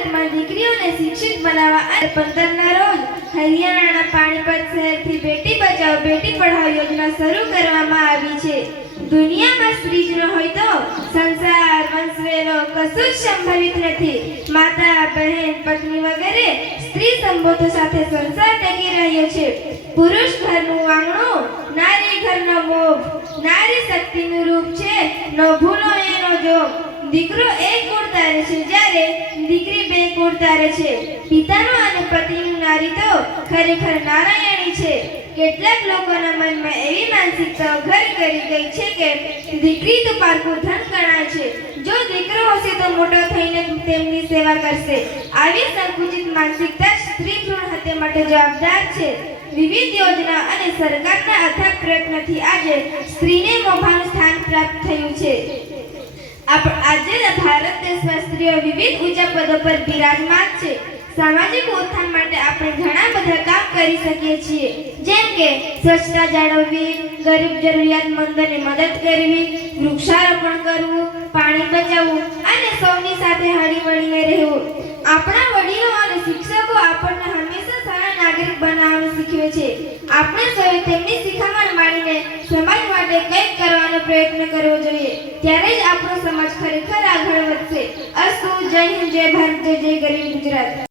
ભારતમાં દીકરીઓને શિક્ષિત બનાવવા અને 15ના રોજ હરિયાણાના પાણીપત શહેરથી બેટી બચાવો બેટી પઢાઓ યોજના શરૂ કરવામાં આવી છે। દુનિયામાં સ્ત્રી જ ન હોય તો સંસાર વંશવેલો કશું જ સંભવિત નથી। માતા બહેન પત્ની વગેરે સ્ત્રી સંબોધો સાથે સંસાર ટકી રહ્યો છે। પુરુષ ઘરનું આંગણું, નારી ઘરનો મોભ, નારી શક્તિનું રૂપ છે, ન ભૂલો એનો જોગ। દીકરો એક કુળ તારે છે જ્યારે દીકરી બે કુળ તારે છે। પિતાનો અને પતિનું નારી તો ખરેખર નારાયણી છે। કેટલાક લોકોના મનમાં એવી માનસિકતાઓ ઘર કરી ગઈ છે કે દીકરી તો પારકું ધન ગણાય છે, જો દીકરો હશે તો મોટો થઈને તેમની સેવા કરશે। આવી સંકુચિત માનસિકતા સ્ત્રી ભ્રૂણ હત્યા માટે જવાબદાર છે। વિવિધ યોજના અને સરકારના અથાગ પ્રયત્નોથી આજે સ્ત્રીને મોભાનું સ્થાન પ્રાપ્ત થયું છે। આજે ભારત દેશમાં સ્ત્રીઓ વિવિધ ઊંચા પદો પર બિરાજમાન છે। સામાજિક ઉત્થાન માટે આપણે ઘણા બધા કામ કરી શકીએ છીએ, જેમ કે સ્વચ્છતા જાળવવી, ગરીબ જરૂરિયાતમંદોને મદદ કરવી, વૃક્ષારોપણ કરવું, પાણી બચાવવું અને સૌની સાથે હળીમળીને રહેવું। આપણા વડીલો અને શિક્ષકો આપણને હંમેશા સારા નાગરિક બનાવવાનું શીખવે છે। આપણે સૌએ તેમની શિખામણ માનીને સમાજ માટે કંઈક કરવાનો પ્રયત્ન કરવો જોઈએ, ત્યારે જ આપણો સમાજ ખરેખર આગળ વધશે। અસ્તુ, જય હિન્દ, જય ભારત, જય જય ગરવી ગુજરાત।